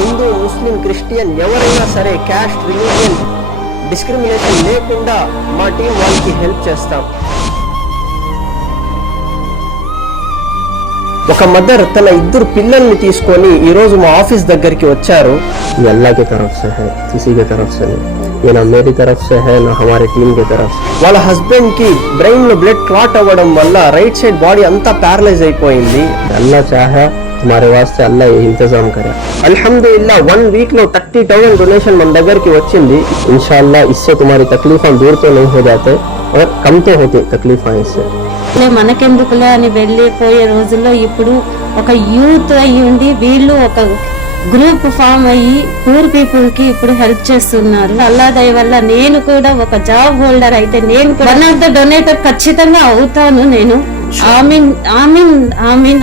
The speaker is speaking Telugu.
హిందూ ముస్లిం క్రిస్టియన్ ఎవరైనా సరే క్యాస్ట్ రిలీజియన్ డిస్క్రిమినేషన్ లేకుండా మా టీం వాళ్ళకి హెల్ప్ చేస్తాం. ఒక మదర్ తన 2 పిల్లల్ని తీసుకొని ఈ రోజు మా ఆఫీస్ దగ్గరికి వచ్చారు. अल्लाह की तरफ से है, किसी की तरफ से नहीं. ये ना मेरी तरफ से है ना हमारी टीम की तरफ से. వాళ్ళ హస్బెండ్ కి బ్రెయిన్ లో బ్లడ్ క్లాట్ అవ్వడం వల్ల రైట్ సైడ్ బాడీ అంతా ప్యారలైజ్ అయిపోయింది. अल्लाह चाहे हमारे वास्ते अल्लाह ये इंतजाम करे. అల్హమ్దులిల్లా 1 వీక్ లో 30,000 డొనేషన్ మన దగ్గరికి వచ్చింది. इंशाअल्लाह इससे तुम्हारी तकलीफें दूर तो नहीं हो जाते और कम तो होती तकलीफें इससे. మనకెందుకులే అని వెళ్ళిపోయే రోజుల్లో ఇప్పుడు ఒక యూత్ అయ్యుండి వీళ్ళు ఒక గ్రూప్ ఫామ్ అయ్యి పూర్ పీపుల్ కి ఇప్పుడు హెల్ప్ చేస్తున్నారు. అల్లా దయ వల్ల నేను కూడా ఒక జాబ్ హోల్డర్ అయితే నేను వన్ ఆఫ్ ద డొనేటర్ ఖచ్చితంగా అవుతాను. నేను ఆమీన్ ఆమీన్ ఆమీన్.